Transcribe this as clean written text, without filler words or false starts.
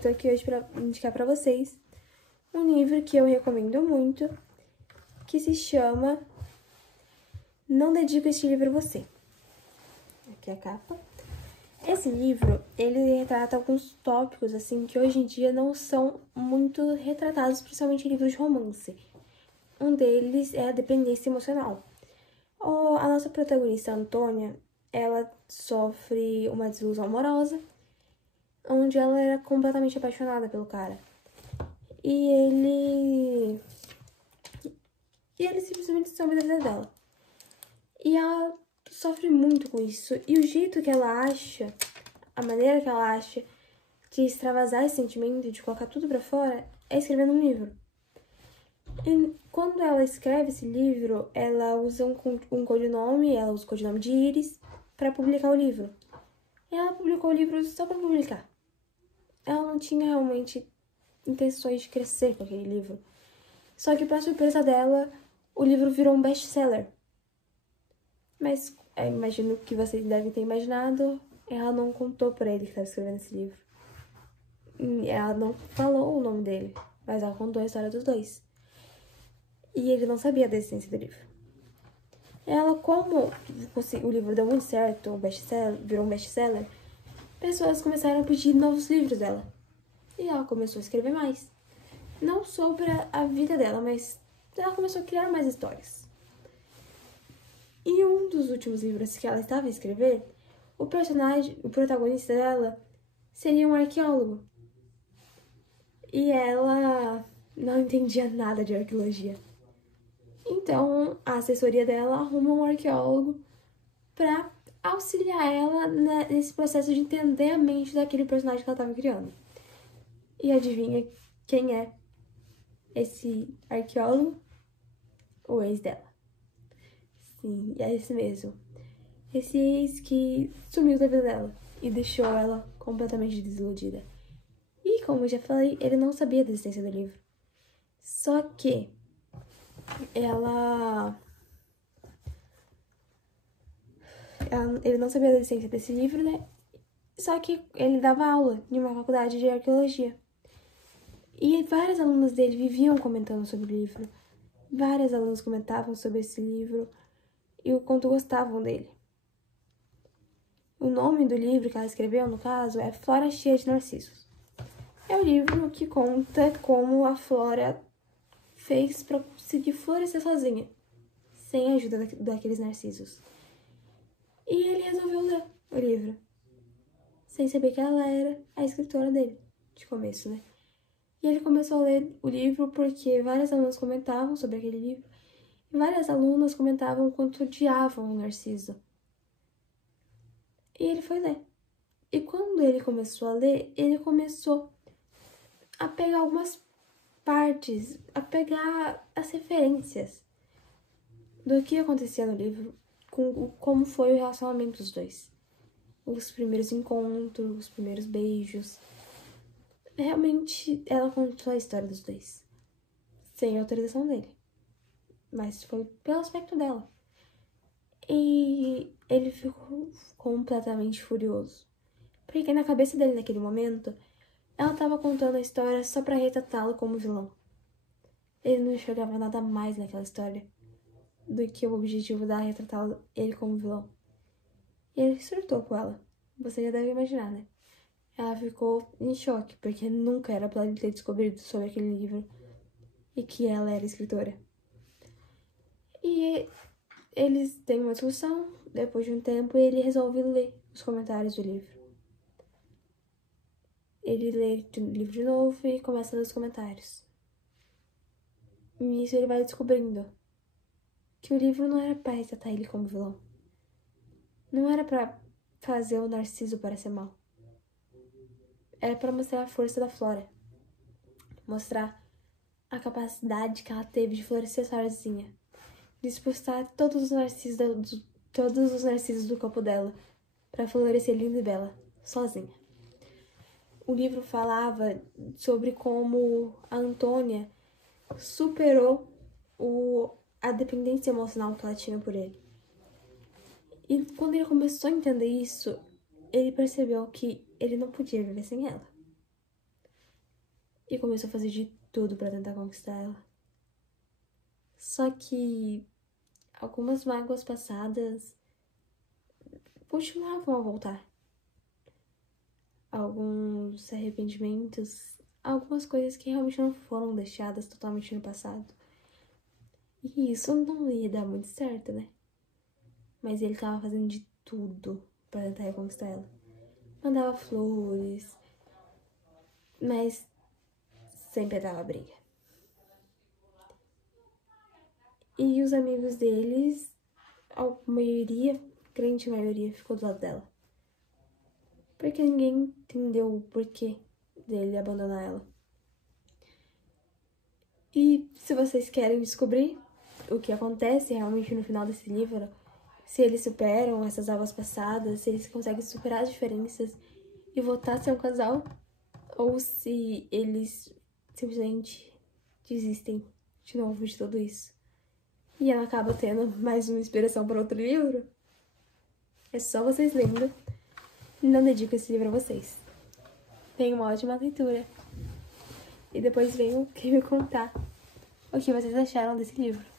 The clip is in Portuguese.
tô aqui hoje pra indicar pra vocês um livro que eu recomendo muito, que se chama Não Dedico Este Livro a Você. Aqui é a capa. Esse livro, ele retrata alguns tópicos, assim, que hoje em dia não são muito retratados, principalmente em livros de romance. Um deles é a dependência emocional. A nossa protagonista, Antônia, ela sofre uma desilusão amorosa, onde ela era completamente apaixonada pelo cara. E ele simplesmente some da vida dela. E ela sofre muito com isso. E o jeito que ela acha, a maneira que ela acha de extravasar esse sentimento, de colocar tudo pra fora, é escrevendo um livro. E quando ela escreve esse livro, ela usa um codinome, ela usa o codinome de Iris, pra publicar o livro. E ela publicou o livro só pra publicar. Ela não tinha realmente intenções de crescer com aquele livro. Só que, pra surpresa dela, o livro virou um best-seller. Mas, imagino que vocês devem ter imaginado, ela não contou pra ele que estava escrevendo esse livro. Ela não falou o nome dele, mas ela contou a história dos dois. E ele não sabia da essência do livro. Ela, como o livro deu muito certo, virou um best-seller, pessoas começaram a pedir novos livros dela. E ela começou a escrever mais. Não sobre a vida dela, mas ela começou a criar mais histórias. E um dos últimos livros que ela estava a escrever, o protagonista dela, seria um arqueólogo. E ela não entendia nada de arqueologia. Então, a assessoria dela arruma um arqueólogo para auxiliar ela nesse processo de entender a mente daquele personagem que ela estava criando. E adivinha quem é esse arqueólogo? O ex dela. Sim, é esse mesmo. Esse ex que sumiu da vida dela e deixou ela completamente desiludida. E, como eu já falei, ele não sabia da existência do livro. Só que ele não sabia da existência desse livro, né? Só que ele dava aula em uma faculdade de arqueologia. E várias alunas dele viviam comentando sobre o livro. Várias alunas comentavam sobre esse livro e o quanto gostavam dele. O nome do livro que ela escreveu, no caso, é Flora Cheia de Narcisos. É um livro que conta como a Flora fez para conseguir florescer sozinha, sem a ajuda daqueles narcisos. E ele resolveu ler o livro, sem saber que ela era a escritora dele, de começo, né? E ele começou a ler o livro porque várias alunas comentavam sobre aquele livro, e várias alunas comentavam o quanto odiavam o Narciso. E ele foi ler. E quando ele começou a ler, ele começou a pegar algumas partes, a pegar as referências do que acontecia no livro, como foi o relacionamento dos dois. Os primeiros encontros, os primeiros beijos. Realmente, ela contou a história dos dois, sem autorização dele. Mas foi pelo aspecto dela. E ele ficou completamente furioso. Porque na cabeça dele, naquele momento, ela estava contando a história só pra retratá-lo como vilão. Ele não enxergava nada mais naquela história do que o objetivo da retratar ele como vilão. E ele surtou com ela. Você já deve imaginar, né? Ela ficou em choque, porque nunca era pra ele ter descoberto sobre aquele livro e que ela era escritora. E eles têm uma discussão, depois de um tempo ele resolve ler os comentários do livro. Ele lê o livro de novo e começa a ler os comentários. E nisso ele vai descobrindo que o livro não era pra retratar ele como vilão. Não era pra fazer o Narciso parecer mal. Era pra mostrar a força da Flora. Mostrar a capacidade que ela teve de florescer sozinha. De expulsar todos os narcisos do corpo dela. Pra florescer linda e bela, sozinha. O livro falava sobre como a Antônia superou a dependência emocional que ela tinha por ele. E quando ele começou a entender isso, ele percebeu que ele não podia viver sem ela. e começou a fazer de tudo pra tentar conquistar ela. Só que algumas mágoas passadas continuavam a voltar. Alguns arrependimentos, algumas coisas que realmente não foram deixadas totalmente no passado. E isso não ia dar muito certo, né? Mas ele tava fazendo de tudo pra tentar reconquistar ela. Mandava flores, mas sempre dava briga. E os amigos deles, a maioria, grande maioria, ficou do lado dela. Porque ninguém entendeu o porquê dele abandonar ela. E se vocês querem descobrir o que acontece realmente no final desse livro, se eles superam essas águas passadas, se eles conseguem superar as diferenças e voltar a ser um casal, ou se eles simplesmente desistem de novo de tudo isso. E ela acaba tendo mais uma inspiração para outro livro. É só vocês lendo. Não dedico esse livro a vocês. Tenham uma ótima leitura. E depois venham me contar o que vocês acharam desse livro.